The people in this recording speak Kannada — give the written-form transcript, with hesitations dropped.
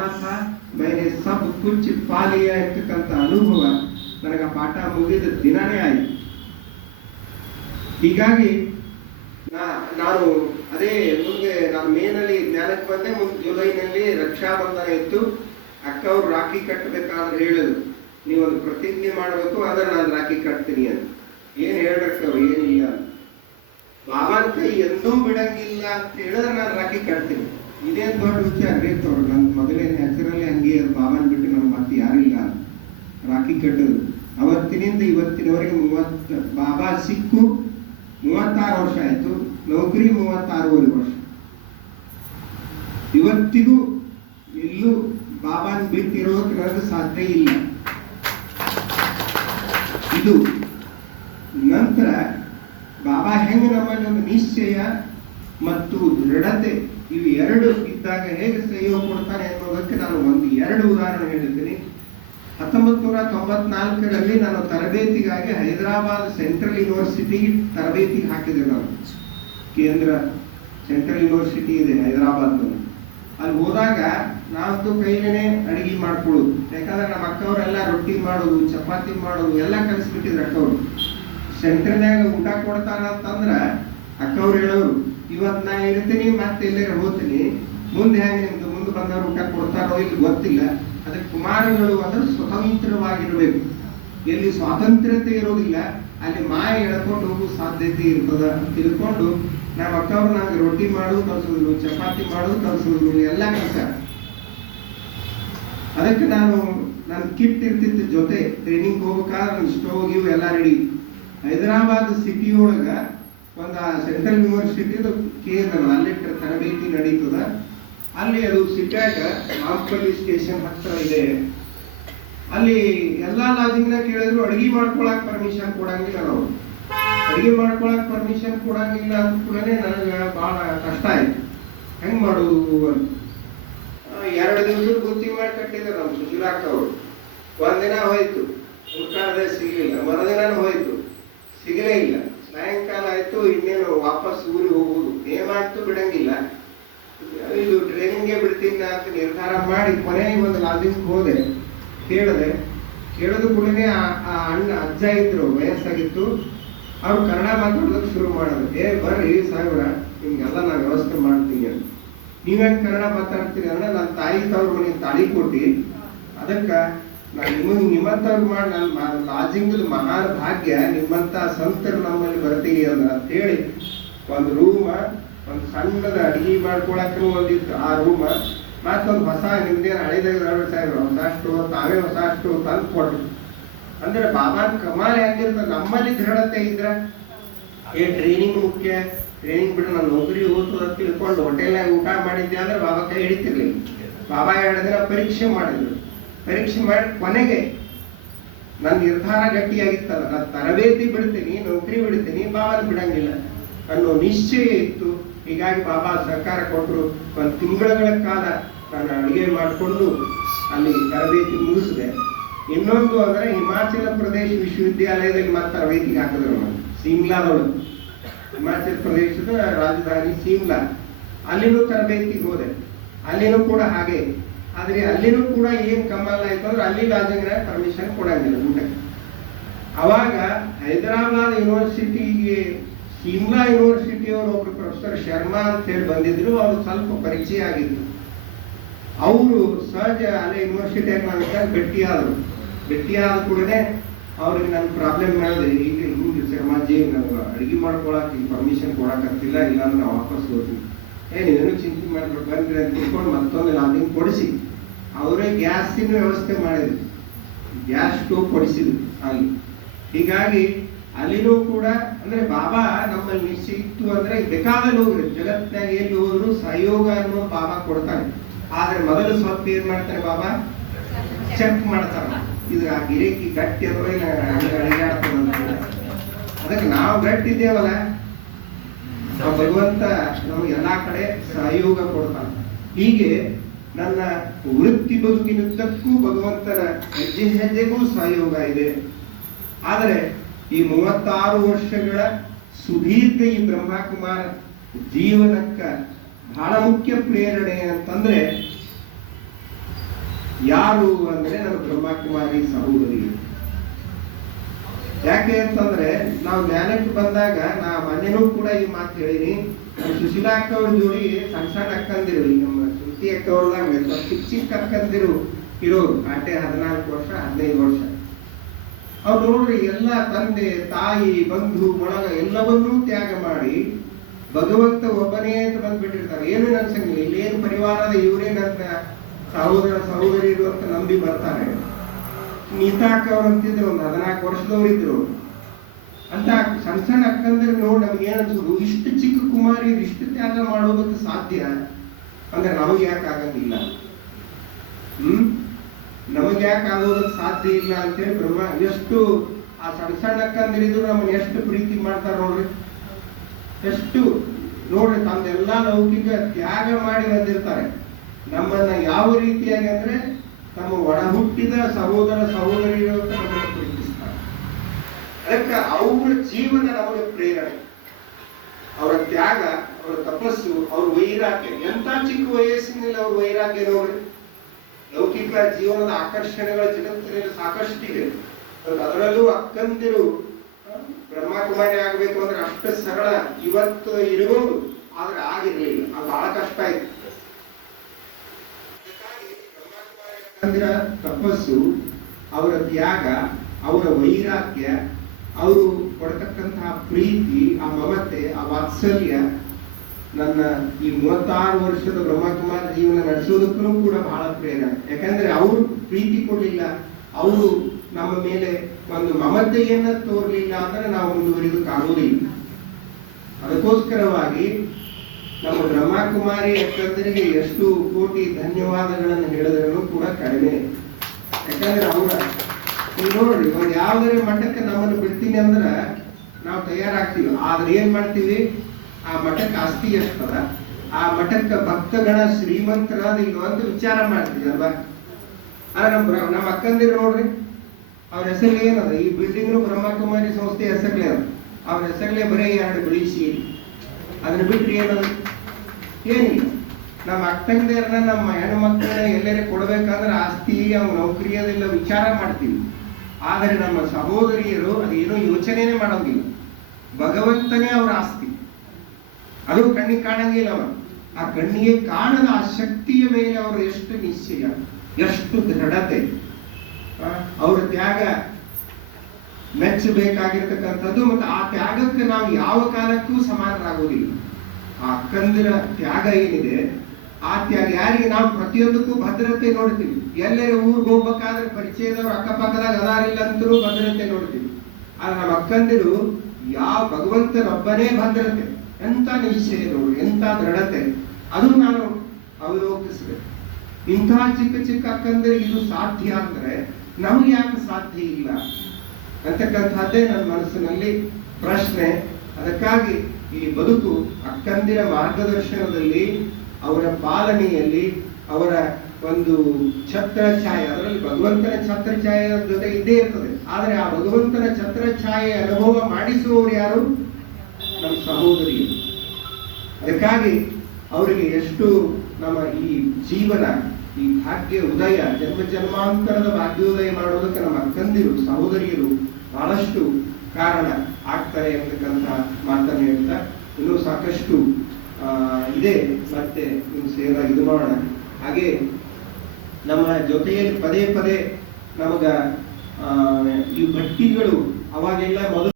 जाना था, मैंने सब कुछ पा लिया ಇರ್ತಕ್ಕಂಥ ಅನುಭವ ನನಗೆ ಪಾಠ ಮುಗಿದ ದಿನನೇ ಆಯಿತು. ಹೀಗಾಗಿ ನಾನು ಅದೇ ಮುಂದೆ ನಾನು ಮೇನಲ್ಲಿ ಜ್ಞಾನಕ್ಕೆ ಬಂದೆ. ಮುಂದೆ ಜುಲೈನಲ್ಲಿ ರಕ್ಷಾಬಂಧನ ಇತ್ತು. ಅಕ್ಕ ಅವ್ರು ರಾಖಿ ಕಟ್ಟಬೇಕಾದ್ರೆ ಹೇಳಿದ್ರು, ನೀವೊಂದು ಪ್ರತಿಜ್ಞೆ ಮಾಡಬೇಕು, ಆದ್ರೆ ನಾನು ರಾಖಿ ಕಟ್ತೀನಿ ಅಂತ. ಏನ್ ಹೇಳ್ಬೇಕವ್ರು, ಏನಿಲ್ಲ, ಬಾಬಾನ ಕೈ ಎಂದೂ ಬಿಡಂಗಿಲ್ಲ ಅಂತ ಹೇಳಿದ್ರೆ ನಾನು ರಾಖಿ ಕಟ್ತೀನಿ. ಇದೇನು ದೊಡ್ಡ ವಿಚಾರ ಇರ್ತವ್ರು. ನನ್ನ ಮೊದಲೇ ನ್ಯಾಚುರಲಿ ಹಂಗೆ ಬಾಬಾನ ಬಿಟ್ಟು ನಮ್ಗೆ ಮತ್ತೆ ಯಾರಿಲ್ಲ ರಾಖಿ ಕಟ್ಟೋದು. ಅವತ್ತಿನಿಂದ ಇವತ್ತಿನವರೆಗೆ ಬಾಬಾ ಸಿಕ್ಕು 36 ವರ್ಷ ಆಯ್ತು, ನೌಕರಿ 36 ವರ್ಷ. ಇವತ್ತಿಗೂ ಎಲ್ಲೂ ಬಾಬಾನ ಬಿಟ್ಟಿರೋಕೆ ನನಗೆ ಸಾಧ್ಯ ಇಲ್ಲ. ಇದು ನಂತರ ಬಾಬಾ ಹೆಂಗೆ ನಮ್ಮಲ್ಲಿ ಒಂದು ನಿಶ್ಚಯ ಮತ್ತು ದೃಢತೆ ಇವು ಎರಡು ಇದ್ದಾಗ ಹೇಗೆ ಸಹಯೋಗ ಕೊಡ್ತಾನೆ ಅನ್ನೋದಕ್ಕೆ ನಾನು ಎರಡು ಉದಾಹರಣೆ ಹೇಳಿದ್ದೀನಿ. 1994ರಲ್ಲಿ ನಾನು ತರಬೇತಿಗಾಗಿ ಹೈದರಾಬಾದ್ ಸೆಂಟ್ರಲ್ ಯೂನಿವರ್ಸಿಟಿ ತರಬೇತಿಗೆ ಹಾಕಿದೆ. ನಾನು ಕೇಂದ್ರ ಸೆಂಟ್ರಲ್ ಯೂನಿವರ್ಸಿಟಿ ಇದೆ ಹೈದರಾಬಾದ್ನಲ್ಲಿ. ಅಲ್ಲಿ ಹೋದಾಗ ನಾವಂತೂ ಕೈಲೇನೆ ಅಡಿಗೆ ಮಾಡ್ಕೊಳ್ಳೋದು. ಯಾಕಂದ್ರೆ ನಮ್ಮ ಅಕ್ಕವರೆಲ್ಲ ರೊಟ್ಟಿ ಮಾಡೋದು, ಚಪಾತಿ ಮಾಡೋದು ಎಲ್ಲ ಕಲಿಸ್ಬಿಟ್ಟಿದ್ರು ಅಕ್ಕವ್ರು. ಸೆಂಟ್ರಲ್ನಾಗ ಊಟ ಕೊಡ್ತಾರ ಅಂತಂದ್ರ ಅಕ್ಕವ್ರು ಹೇಳೋರು, ಇವತ್ತು ನಾ ಇರ್ತೀನಿ ಮತ್ತೆ ಎಲ್ಲರೂ ಹೋಗ್ತೀನಿ, ಮುಂದೆ ಹೆಂಗೆ ನಿಮ್ದು ಮುಂದೆ ಬಂದವ್ರು ಊಟ ಕೊಡ್ತಾರೋ ಇಲ್ಲಿ ಗೊತ್ತಿಲ್ಲ. ಅದಕ್ಕೆ ಕುಮಾರಗಳು ಅಂದ್ರೆ ಸ್ವತಂತ್ರವಾಗಿರ್ಬೇಕು. ಎಲ್ಲಿ ಸ್ವಾತಂತ್ರ್ಯತೆ ಇರೋದಿಲ್ಲ ಅಲ್ಲಿ ಮಾಯ ಎಳ್ಕೊಂಡು ಹೋಗೋ ಸಾಧ್ಯತೆ ಇರ್ತದ ಅಂತ ತಿಳ್ಕೊಂಡು ನಮ್ಮ ಅಕ್ಕವ್ರು ನಂಗೆ ರೊಟ್ಟಿ ಮಾಡೋದು ಕಲ್ಸೋದ್ರು, ಚಪಾತಿ ಮಾಡೋದು ಕಲ್ಸೋದ್ರು, ಎಲ್ಲ ಕೆಲಸ. ಅದಕ್ಕೆ ನನ್ನ ಕಿಟ್ ಇರ್ತಿತ್ತು ಜೊತೆ. ಟ್ರೈನಿಂಗ್ ಹೋಗ್ಬೇಕಾದ್ರೆ ನನ್ನ ಸ್ಟೋವ್ ಗಿವ್ ಎಲ್ಲ ರೆಡಿ. ಹೈದರಾಬಾದ್ ಸಿಟಿ ಒಳಗ ಒಂದು ಸೆಂಟ್ರಲ್ ಯೂನಿವರ್ಸಿಟಿದು ಕೇಂದ್ರ, ಅಲ್ಲಿ ತರಬೇತಿ ನಡೀತದ. ಅಲ್ಲಿ ಅದು ಸಿಟ್ಯಾಗ ನಾಂಪಲ್ಲಿ ಸ್ಟೇಷನ್ ಹತ್ರ ಇದೆ. ಅಲ್ಲಿ ಎಲ್ಲಾ ಲಾಜಿಂಗ್ನ ಕೇಳಿದ್ರು ಅಡಿಗೆ ಮಾಡ್ಕೊಳಕ್ ಪರ್ಮಿಷನ್ ಕೊಡಂಗಿಲ್ಲ. ನಾವು ಅಡಿಗೆ ಮಾಡ್ಕೊಳಕ್ ಪರ್ಮಿಷನ್ ಕೊಡಂಗಿಲ್ಲ ಅಂತ ಕೂಡಲೇ ನನಗೆ ಬಹಳ ಕಷ್ಟ ಆಯ್ತು. ಹೆಂಗ್ ಮಾಡೋದು ಅಂತ 2 ದಿವಸದ ಗುತ್ತಿ ಮಾಡಿ ಕಟ್ಟಿದ್ರು ನಮ್ಮ ಸುಶೀಲಾಕ್ಕ ಅವರು. ಒಂದಿನ ಹೋಯ್ತು, ಹುಡ್ಕಾಡದೆ ಸಿಗಲಿಲ್ಲ. ಮರುದಿನ ಹೋಯ್ತು, ಸಿಗಲೇ ಇಲ್ಲ. ಸಾಯಂಕಾಲ ಆಯ್ತು, ಇನ್ನೇನು ವಾಪಸ್ ಊರಿಗೆ ಹೋಗುದು. ಏನಾಯ್ತು ಬಿಡಂಗಿಲ್ಲ, ಇದು ಟ್ರೈನಿಂಗ್ಗೆ ಬಿಡ್ತೀನಿ ಅಂತ ನಿರ್ಧಾರ ಮಾಡಿ ಕೊನೆಗೆ ಒಂದು ಲಾಜಿಂಗ್ ಹೋದೆ. ಕೇಳೋದು ಕೂಡಲೇ ಆ ಅಜ್ಜ ಇದ್ರು, ವಯಸ್ಸಾಗಿತ್ತು. ಅವ್ರು ಕನ್ನಡ ಮಾತಾಡೋದಕ್ಕೆ ಶುರು ಮಾಡೋದು. ಬರ್ರಿ ಸಾಹೇಬ್ರ, ನಿಮ್ಗೆಲ್ಲ ನಾನು ವ್ಯವಸ್ಥೆ ಮಾಡ್ತೀನಿ ಅಂತ. ನೀವೇನು ಕನ್ನಡ ಮಾತಾಡ್ತೀರಿ ಅಂದ್ರೆ ನನ್ನ ತಾಯಿ ತವ್ರ ಮನೆಗೆ ತಾಳಿ ಕೊಟ್ಟು ಅದಕ್ಕೆ ನಾನು ನಿಮ್ಮಂಥವ್ರು ಮಾಡಿ ನನ್ನ ಲಾಜಿಂಗದ ಮಹಾನ್ ಭಾಗ್ಯ, ನಿಮ್ಮಂಥ ಸಂತರು ನಮ್ಮಲ್ಲಿ ಬರ್ತೀವಿ ಅಂದ್ರೆ ಅಂತ ಹೇಳಿ ಒಂದು ರೂಮ, ಒಂದು ಸಣ್ಣದ ಅಡಿಗೆ ಮಾಡ್ಕೊಳಕ್ಕೂ ಒಂದಿತ್ತು ಆ ರೂಮ, ಮತ್ತೊಂದು ಹೊಸ ನಿಮ್ದೇನು ಹಳೆದಾಗ ಸಾಹೇಬ್ರ ಹೊಸ ಸ್ಟೋವ್, ತಾವೇ ಹೊಸ ಸ್ಟೋವ್ ತಂದು ಕೊಟ್ರು. ಅಂದ್ರೆ ಬಾಬಾನ್ ಕಮಾಲ್ ಹೆಂಗಿರ್ತದೆ, ನಮ್ಮಲ್ಲಿ ದೃಢತೆ ಇದ್ರೆ ಟ್ರೈನಿಂಗ್ ಮುಖ್ಯ, ಟ್ರೈನಿಂಗ್ ಬಿಟ್ಟು ನಾನು ನೌಕರಿ ಹೋಗ್ತದ ತಿಳ್ಕೊಂಡು ಹೋಟೆಲ್ನಾಗ ಊಟ ಮಾಡಿದ್ದೆ ಅಂದ್ರೆ ಬಾಬಾ ಕೈ ಹಿಡಿತಿರ್ಲಿಲ್ಲ. ಬಾಬಾ 2 ದಿನ ಪರೀಕ್ಷೆ ಮಾಡಿದ್ರು. ಪರೀಕ್ಷೆ ಮಾಡಿ ಕೊನೆಗೆ ನನ್ನ ನಿರ್ಧಾರ ಗಟ್ಟಿಯಾಗಿತ್ತಲ್ಲ, ನಾನು ತರಬೇತಿ ಬಿಡ್ತೀನಿ, ನೌಕರಿ ಬಿಡ್ತೀನಿ, ಬಾಬಾನ ಬಿಡಂಗಿಲ್ಲ ಅನ್ನೋ ನಿಶ್ಚಯ ಇತ್ತು. ಹೀಗಾಗಿ ಬಾಬಾ ಸಹಕಾರ ಕೊಟ್ಟರು. 1 ತಿಂಗಳ ಕಾಲ ನಾನು ಅಡುಗೆ ಮಾಡಿಕೊಂಡು ಅಲ್ಲಿ ತರಬೇತಿ ಮುಗಿಸಿದೆ. ಇನ್ನೊಂದು ಅಂದ್ರೆ ಹಿಮಾಚಲ ಪ್ರದೇಶ ವಿಶ್ವವಿದ್ಯಾಲಯದಲ್ಲಿ ಮತ್ತೆ ತರಬೇತಿಗೆ ಹಾಕಿದ್ರು. ಸಿಮ್ಲಾದೊಳಗೆ, ಹಿಮಾಚಲ ಪ್ರದೇಶದ ರಾಜಧಾನಿ ಸಿಮ್ಲಾ, ಅಲ್ಲಿನೂ ತರಬೇತಿಗೆ ಹೋದೆ. ಅಲ್ಲಿನೂ ಕೂಡ ಹಾಗೆ. ಆದ್ರೆ ಅಲ್ಲಿನೂ ಕೂಡ ಏನ್ ಕಮಾಲ್ ಆಯ್ತು ಅಂದ್ರೆ ಅಲ್ಲಿ ಲಾಜಿಂಗ್ನ ಪರ್ಮಿಷನ್ ಕೊಡಂಗಿಲ್ಲ ಊಟಕ್ಕೆ. ಅವಾಗ ಹೈದರಾಬಾದ್ ಯೂನಿವರ್ಸಿಟಿಗೆ ಸಿಮ್ಲಾ ಯೂನಿವರ್ಸಿಟಿಯವರು ಒಬ್ರು ಪ್ರೊಫೆಸರ್ ಶರ್ಮಾ ಅಂತ ಹೇಳಿ ಬಂದಿದ್ರು. ಅವ್ರು ಸ್ವಲ್ಪ ಪರಿಚಯ ಆಗಿದ್ರು. ಅವರು ಸಹಜ ಅಲ್ಲೇ ಯೂನಿವರ್ಸಿಟಿಯಾಗಿ ನಾವು ಭೇಟಿಯಾದ ಕೂಡಲೇ ಅವ್ರಿಗೆ ನನ್ನ ಪ್ರಾಬ್ಲಮ್ ಹೇಳಿದೆ, ಈಗ ಹಿಂಗೆ ಶರ್ಮಾಜಿ ನಾವು ಅಡುಗೆ ಮಾಡ್ಕೊಳಕ್ಕೆ ಪರ್ಮಿಷನ್ ಕೊಡಕ್ಕಾಗ್ತಿಲ್ಲ, ಇಲ್ಲಾಂದ್ರೆ ನಾವು ವಾಪಸ್ ಹೋಗ್ತೀವಿ. ನೀವೇನು ಚಿಂತೆ ಮಾಡ್ಬೇಕು ಬಂದ್ರಿ ಅಂತ ತಿಳ್ಕೊಂಡು ಮತ್ತೊಂದು ಲಾಜಿಂಗ್ ಕೊಡಿಸಿ ಅವರೇ ಗ್ಯಾಸಿನ ವ್ಯವಸ್ಥೆ ಮಾಡಿದ್ರು, ಗ್ಯಾಸ್ ಸ್ಟೋವ್ ಕೊಡಿಸಿದ್ರು ಅಲ್ಲಿ. ಹೀಗಾಗಿ ಅಲ್ಲಿನೂ ಕೂಡ ಅಂದ್ರೆ ಬಾಬಾ ನಮ್ಮಲ್ಲಿ ನಿಶ್ಚಯ ಇತ್ತು ಅಂದ್ರೆ ಬೇಕಾದಲ್ಲಿ ಹೋಗ್ರಿ, ಜಗತ್ತಿನಾಗ ಎಲ್ಲಿ ಹೋದ್ರು ಸಹಯೋಗ ಅನ್ನೋ ಬಾಬಾ ಕೊಡ್ತಾನೆ. ಆದ್ರೆ ಮೊದಲು ಸ್ವಲ್ಪ ಏನ್ ಮಾಡ್ತಾರೆ ಬಾಬಾ, ಚೆಕ್ ಮಾಡ್ತಾರ, ಇದು ಆ ಗಿರೇಕಿ ಗಟ್ಟಿ ಅಂದ್ರೆ ಅಡಿಗಾಡ್ತದೆ. ಅದಕ್ಕೆ ನಾವು ಗಟ್ಟಿದ್ದೇವಲ್ಲ, ಭಗವಂತ ನಮ್ಗೆ ಎಲ್ಲಾ ಕಡೆ ಸಹಯೋಗ ಕೊಡ್ತಾನೆ. ಹೀಗೆ ನನ್ನ ವೃತ್ತಿ ಬದುಕಿನುದ್ದಕ್ಕೂ ಭಗವಂತನ ಹೆಜ್ಜೆ ಹೆಜ್ಜೆಗೂ ಸಹಯೋಗ ಇದೆ. ಆದರೆ ಈ 36 ವರ್ಷಗಳ ಸುದೀರ್ಘ ಈ ಬ್ರಹ್ಮಕುಮಾರ ಜೀವನಕ್ಕ ಬಹಳ ಮುಖ್ಯ ಪ್ರೇರಣೆ ಅಂತಂದ್ರೆ ಯಾರು ಅಂದ್ರೆ ನನ್ನ ಬ್ರಹ್ಮಕುಮಾರಿ ಸಹೋದರಿ. ಯಾಕೆ ಅಂತಂದ್ರೆ ನಾವು ಜ್ಞಾನಕ್ಕೆ ಬಂದಾಗ ನಾ ಮನೆಯೂ ಕೂಡ ಈ ಮಾತು ಹೇಳಿನಿ. ಸುಶೀಲಾ ಅಕ್ಕ ಅವ್ರ ಜೋಡಿ ಸಣ್ಣ ಸಣ್ಣ ಅಕ್ಕಂದಿರು, ಈ ನಮ್ಮ ಶ್ರುತಿ ಅಕ್ಕ ಅವ್ರದಾಗ ಚಿಕ್ಕ ಚಿಕ್ಕ ಅಕ್ಕಂದಿರು ಇರೋರು, ಆಟೆ 14 ವರ್ಷ 15 ವರ್ಷ. ಅವ್ರು ನೋಡ್ರಿ ಎಲ್ಲ ತಂದೆ ತಾಯಿ ಬಂಧು ಬಳಗ ಎಲ್ಲವನ್ನೂ ತ್ಯಾಗ ಮಾಡಿ ಭಗವಂತ ಒಬ್ಬನೇ ಅಂತ ಬಂದ್ಬಿಟ್ಟಿರ್ತಾರೆ. ಏನು ಅನ್ಸಂಗಿಲ್ಲ, ಇಲ್ಲೇನು ಪರಿವಾರದ ಇವರೇ ನನ್ನ ಸಹೋದರ ಸಹೋದರಿರು ಅಂತ ನಂಬಿ ಬರ್ತಾರೆ. ನೀತಾಕ ಅವ್ರು ಅಂತಿದ್ರು, ಒಂದು 14 ವರ್ಷದವ್ರು ಇದ್ರು ಅಂತ. ಸಣ್ಣ ಸಣ್ಣ ಅಕ್ಕಂದ್ರೆ ನೋಡಿ ನಮ್ಗೆ ಏನನ್ಸೋದು, ಇಷ್ಟು ಚಿಕ್ಕ ಕುಮಾರಿ ಇಷ್ಟು ತ್ಯಾಗ ಮಾಡೋದಕ್ಕೆ ಸಾಧ್ಯ ಅಂದ್ರೆ ನಮಗೆ ಯಾಕೆ ಆಗಂಗಿಲ್ಲ? ನಮಗೆ ಯಾಕೆ ಆಗೋದಕ್ಕೆ ಸಾಧ್ಯ ಇಲ್ಲ ಅಂತೇಳಿ ಬ್ರಹ್ಮ ಎಷ್ಟು ಆ ಸಣ್ಣ ಸಣ್ಣ ಅಕ್ಕಂದಿರಿದ್ರು ನಮ್ಮನ್ನ ಎಷ್ಟು ಪ್ರೀತಿ ಮಾಡ್ತಾರ ನೋಡ್ರಿ. ಎಷ್ಟು ನೋಡ್ರಿ ತಮ್ದೆಲ್ಲಾ ಲೌಕಿಕ ತ್ಯಾಗ ಮಾಡಿ ಬಂದಿರ್ತಾರೆ. ನಮ್ಮನ್ನ ಯಾವ ರೀತಿಯಾಗಿ ಅಂದ್ರೆ ತಮ್ಮ ಒಡ ಹುಟ್ಟಿದ ಸಹೋದರ ಸಹೋದರಿಯರು ಅಂತ ನಮ್ಮನ್ನು ಪ್ರೀತಿಸ್ತಾರೆ. ಅದಕ್ಕೆ ಅವರ ಜೀವನ ನಮಗೆ ಪ್ರೇರಣೆ, ಅವರ ತ್ಯಾಗ, ಅವರ ತಪಸ್ಸು, ಅವ್ರ ವೈರಾಗ್ಯ. ಎಂತ ಚಿಕ್ಕ ವಯಸ್ಸಿನಲ್ಲಿ ಅವ್ರ ವೈರಾಗ್ಯ ನೋಡ್ರಿ. ಲೌಕಿಕ ಜೀವನದ ಆಕರ್ಷಣೆಗಳ ಜಗತ್ತಿನಲ್ಲಿ ಸಾಕಷ್ಟಿದೆ. ಅದರಲ್ಲೂ ಅಕ್ಕಂದಿರು ಬ್ರಹ್ಮಕುಮಾರಿ ಆಗ್ಬೇಕು ಅಂದ್ರೆ ಅಷ್ಟು ಸರಳ ಇವತ್ತು ಇರಬಹುದು, ಆದ್ರೆ ಆಗಿರ್ಲಿಲ್ಲ. ಅದು ಬಹಳ ಕಷ್ಟ ಆಯ್ತು. ಅಕ್ಕಂದಿರ ತಪಸ್ಸು, ಅವರ ತ್ಯಾಗ, ಅವರ ವೈರಾಗ್ಯ, ಅವರು ಕೊಡತಕ್ಕಂತಹ ಪ್ರೀತಿ, ಆ ಮಮತೆ, ಆ ವಾತ್ಸಲ್ಯ ನನ್ನ ಈ 36 ವರ್ಷದ ಬ್ರಹ್ಮಕುಮಾರ ಜೀವನ ನಡೆಸೋದಕ್ಕೂ ಕೂಡ ಬಹಳ ಪ್ರೇರಣೆ. ಯಾಕಂದ್ರೆ ಅವರು ಪ್ರೀತಿ ಕೊಡ್ಲಿಲ್ಲ, ಅವರು ನಮ್ಮ ಮೇಲೆ ಒಂದು ಮಮತೆಯನ್ನ ತೋರ್ಲಿಲ್ಲ ಅಂದ್ರೆ ನಾವು ಮುಂದುವರಿಯೋದಕ್ಕಾಗೋದಿಲ್ಲ. ಅದಕ್ಕೋಸ್ಕರವಾಗಿ ನಮ್ಮ ಬ್ರಹ್ಮಕುಮಾರಿ ಅಕ್ಕಂದರಿಗೆ ಎಷ್ಟು ಕೋಟಿ ಧನ್ಯವಾದಗಳನ್ನು ಹೇಳಿದ್ರೂ ಕೂಡ ಕಡಿಮೆ. ಯಾಕಂದ್ರೆ ಅವರ ನೋಡ್ರಿ, ಒಂದು ಯಾವ್ದಾರ ಮಠಕ್ಕೆ ನಮ್ಮನ್ನು ಬಿಡ್ತೀನಿ ಅಂದ್ರೆ ನಾವು ತಯಾರಾಗ್ತೀವಿ. ಆದ್ರೆ ಏನ್ ಮಾಡ್ತೀವಿ, ಆ ಮಠಕ್ಕೆ ಆಸ್ತಿ ಎಷ್ಟದ, ಆ ಮಠಕ್ಕೆ ಭಕ್ತಗಣ ಶ್ರೀಮಂತರಾದ ಅಂತ ವಿಚಾರ ಮಾಡ್ತೀವಿ ಅಲ್ವಾ? ನಮ್ಮ ಅಕ್ಕಂದಿರು ನೋಡ್ರಿ, ಅವ್ರ ಹೆಸರಲ್ಲಿ ಏನದ, ಈ ಬಿಲ್ಡಿಂಗ್ ಬ್ರಹ್ಮಕುಮಾರಿ ಸಂಸ್ಥೆ ಹೆಸರಲ್ಲೇ ಅದ. ಅವ್ರ ಹೆಸರಲ್ಲೇ ಬರೀ 2 ಬಿಳಿಸಿ, ಅದನ್ನ ಬಿಟ್ರಿ ಏನದ ಏನಿಲ್ಲ. ನಮ್ಮ ಅಕ್ಕಂದಿರನ್ನ ನಮ್ಮ ಹೆಣ್ಣು ಮಕ್ಕಳನ್ನ ಎಲ್ಲರೇ ಕೊಡ್ಬೇಕಾದ್ರೆ ಆಸ್ತಿ, ಅವ್ನ ನೌಕರಿ ಅದೆಲ್ಲ ವಿಚಾರ ಮಾಡ್ತೀವಿ. ಆದರೆ ನಮ್ಮ ಸಹೋದರಿಯರು ಅದೇನೋ ಯೋಚನೆನೇ ಮಾಡೋದಿಲ್ಲ. ಭಗವಂತನೇ ಅವರ ಆಸ್ತಿ. ಅದು ಕಣ್ಣಿಗೆ ಕಾಣಂಗಿಲ್ಲ. ಆ ಕಣ್ಣಿಗೆ ಕಾಣದ ಆ ಶಕ್ತಿಯ ಮೇಲೆ ಅವರು ಎಷ್ಟು ನಿಶ್ಚಯ, ಎಷ್ಟು ದೃಢತೆ, ಅವರ ತ್ಯಾಗ ಮೆಚ್ಚಬೇಕಾಗಿರ್ತಕ್ಕಂಥದ್ದು. ಮತ್ತು ಆ ತ್ಯಾಗಕ್ಕೆ ನಾವು ಯಾವ ಕಾಲಕ್ಕೂ ಸಮಾನರಾಗೋದಿಲ್ಲ. ಆ ಅಕ್ಕಂದಿರ ತ್ಯಾಗ ಏನಿದೆ, ಆ ತ್ಯಾಗ ಯಾರಿಗೆ ನಾವು ಪ್ರತಿಯೊಂದಕ್ಕೂ ಭದ್ರತೆ ನೋಡ್ತೀವಿ. ಎಲ್ಲರೂ ಊರಿಗೆ ಹೋಗ್ಬೇಕಾದ್ರೆ ಪರಿಚಯದವ್ರು ಅಕ್ಕಪಕ್ಕದಾಗ ಅದಾರಿಲ್ಲ ಅಂತಲೂ ಭದ್ರತೆ ನೋಡ್ತೀವಿ. ಆದ್ರೆ ನಮ್ಮ ಅಕ್ಕಂದಿರು ಯಾವ ಭಗವಂತನೊಬ್ಬನೇ ಭದ್ರತೆ. ಎಂತ ನಿಶ್ಚಯ ನೋಡಿ, ಎಂತ ದೃಢತೆ, ಅದು ನಾನು ಅವಲೋಕಿಸಬೇಕು. ಇಂತಹ ಚಿಕ್ಕ ಚಿಕ್ಕ ಅಕ್ಕಂದಿರಿಗೆ ಇದು ಸಾಧ್ಯ ಅಂದ್ರೆ ನಮ್ಗೆ ಯಾಕೆ ಸಾಧ್ಯ ಇಲ್ಲ ಅಂತಕ್ಕಂಥದ್ದೇ ನನ್ನ ಮನಸ್ಸಿನಲ್ಲಿ ಪ್ರಶ್ನೆ. ಅದಕ್ಕಾಗಿ ಈ ಬದುಕು ಅಕ್ಕಂದಿರ ಮಾರ್ಗದರ್ಶನದಲ್ಲಿ, ಅವರ ಪಾಲನೆಯಲ್ಲಿ, ಅವರ ಒಂದು ಛತ್ರ ಛಾಯೆ, ಅದರಲ್ಲಿ ಭಗವಂತನ ಛತ್ರ ಛಾಯೆಯ ಜೊತೆ ಇದ್ದೇ ಇರ್ತದೆ. ಆದರೆ ಆ ಭಗವಂತನ ಛತ್ರ ಛಾಯೆ ಅನುಭವ ಮಾಡಿಸುವವರು ಯಾರು? ನಮ್ಮ ಸಹೋದರಿಯರು. ಅದಕ್ಕಾಗಿ ಅವರಿಗೆ ಎಷ್ಟು ನಮ್ಮ ಈ ಜೀವನ, ಈ ಭಾಗ್ಯ ಉದಯ, ಜನ್ಮ ಜನ್ಮಾಂತರದ ಭಾಗ್ಯೋದಯ ಮಾಡೋದಕ್ಕೆ ನಮ್ಮ ಅಕ್ಕಂದಿರು ಸಹೋದರಿಯರು ಬಹಳಷ್ಟು ಕಾರಣ ಆಗ್ತಾರೆ ಅಂತಕ್ಕಂಥ ಮಾತನ್ನು ಹೇಳ್ತಾ, ಇನ್ನೂ ಸಾಕಷ್ಟು ಇದೆ. ಮತ್ತೆ ಸೇರ ಇದು ಮಾಡೋಣ. ಹಾಗೆ ನಮ್ಮ ಜೊತೆಯಲ್ಲಿ ಪದೇ ಪದೇ ನಮಗ ಈ ಭಟ್ಟಿಗಳು ಅವಾಗೆಲ್ಲ ಮೊದಲು